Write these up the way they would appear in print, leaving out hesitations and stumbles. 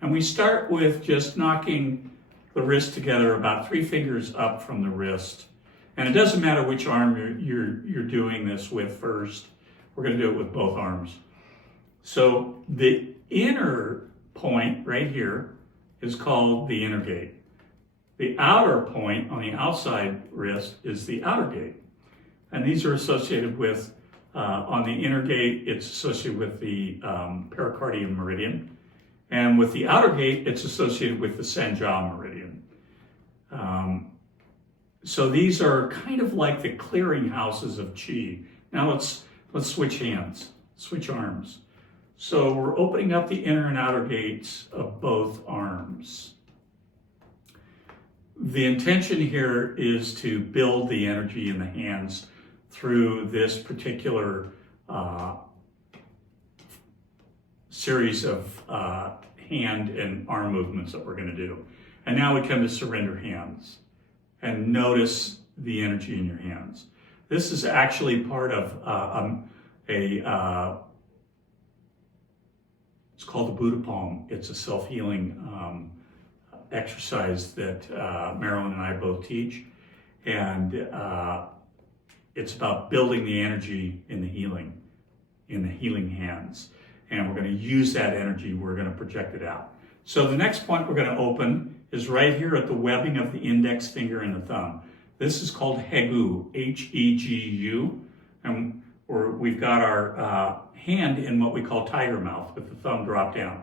And we start with just knocking the wrist together about 3 fingers up from the wrist. And it doesn't matter which arm you're doing this with first. We're going to do it with both arms. So the inner point right here is called the inner gate. The outer point on the outside wrist is the outer gate. And these are associated with, on the inner gate, it's associated with the pericardium meridian. And with the outer gate, it's associated with the Sanjiao meridian. So these are kind of like the clearinghouses of Qi. Now let's switch hands, switch arms. So we're opening up the inner and outer gates of both arms. The intention here is to build the energy in the hands through this particular series of hand and arm movements that we're going to do. And now we come to surrender hands and notice the energy in your hands. This is actually part of it's called the Buddha Palm. It's a self-healing exercise that Marilyn and I both teach. And it's about building the energy in the healing hands. And we're going to use that energy, we're going to project it out. So the next point we're going to open is right here at the webbing of the index finger and the thumb. This is called Hegu, H-E-G-U. And we've got our hand in what we call tiger mouth with the thumb drop down.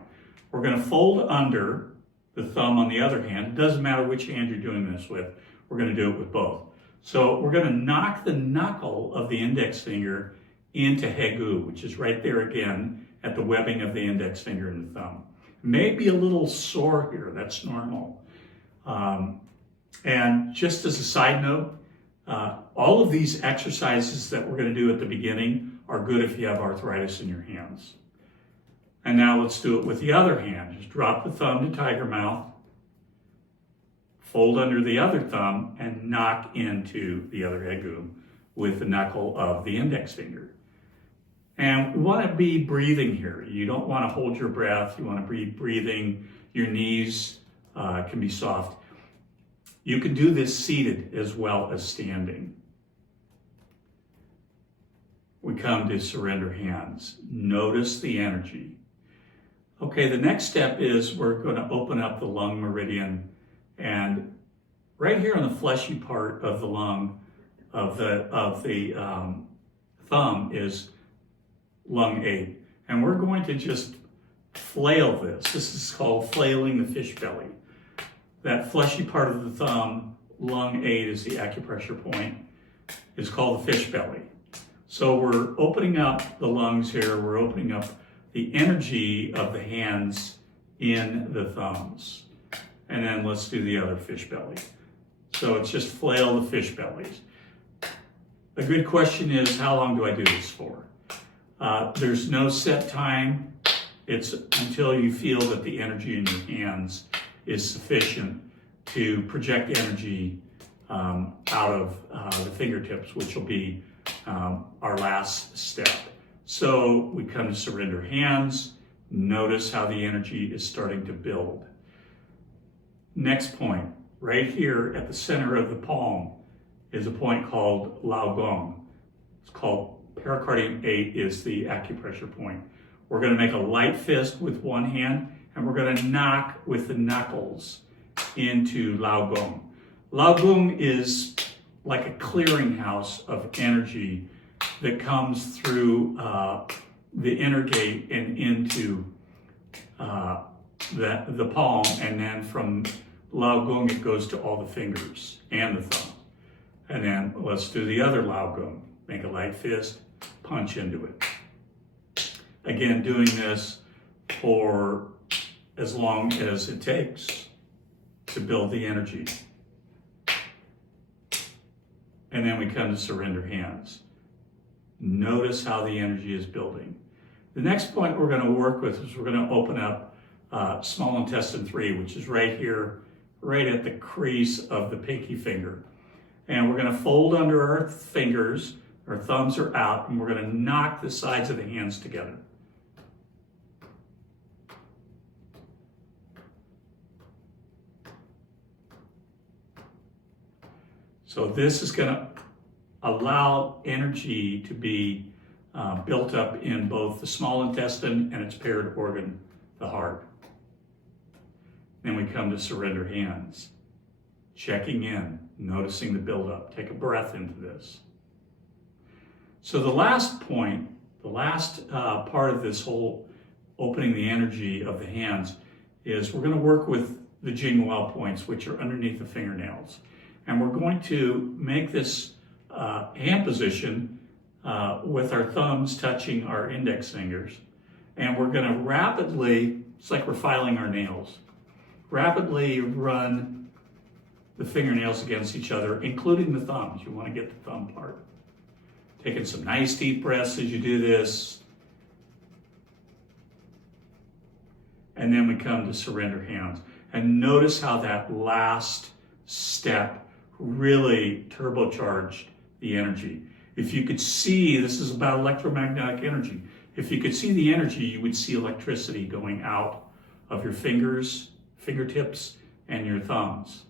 We're going to fold under the thumb on the other hand. It doesn't matter which hand you're doing this with. We're going to do it with both. So we're going to knock the knuckle of the index finger into Hegu, which is right there again at the webbing of the index finger and the thumb. Maybe a little sore here, that's normal. And just as a side note, all of these exercises that we're going to do at the beginning are good if you have arthritis in your hands. And now let's do it with the other hand. Just drop the thumb to tiger mouth, fold under the other thumb, and knock into the other Hegu with the knuckle of the index finger. And we want to be breathing here. You don't want to hold your breath. You want to be breathing. Your knees can be soft. You can do this seated as well as standing. We come to surrender hands. Notice the energy. Okay, the next step is we're going to open up the lung meridian, and right here on the fleshy part of the lung of the thumb is lung 8. And we're going to just flail this. This is called flailing the fish belly. That fleshy part of the thumb, lung 8 is the acupressure point, is called the fish belly. So we're opening up the lungs here. We're opening up the energy of the hands in the thumbs. And then let's do the other fish belly. So it's just flail the fish bellies. A good question is, how long do I do this for? There's no set time. It's until you feel that the energy in your hands is sufficient to project energy out of the fingertips, which will be our last step. So we come to surrender hands. Notice how the energy is starting to build. Next point, right here at the center of the palm is a point called Lao Gong. It's called pericardium 8 is the acupressure point. We're going to make a light fist with one hand, and we're going to knock with the knuckles into Lao Gong. Lao Gong is like a clearinghouse of energy that comes through the inner gate and into the palm, and then from Lao Gong it goes to all the fingers and the thumb. And then let's do the other Lao Gong. Make a light fist, punch into it. Again, doing this for as long as it takes to build the energy. And then we come to surrender hands. Notice how the energy is building. The next point we're going to work with is we're going to open up small intestine 3, which is right here, right at the crease of the pinky finger. And we're going to fold under our fingers, our thumbs are out, and we're going to knock the sides of the hands together. So this is going to allow energy to be built up in both the small intestine and its paired organ, the heart. Then we come to surrender hands. Checking in, noticing the buildup. Take a breath into this. So the last point, the last part of this whole opening the energy of the hands is we're going to work with the Jingwell points, which are underneath the fingernails. And we're going to make this hand position with our thumbs touching our index fingers. And we're going to rapidly, it's like we're filing our nails, rapidly run the fingernails against each other, including the thumbs. You want to get the thumb part. Taking some nice deep breaths as you do this. And then we come to surrender hands. And notice how that last step really turbocharged the energy. If you could see, this is about electromagnetic energy. If you could see the energy, you would see electricity going out of your fingers, fingertips, and your thumbs.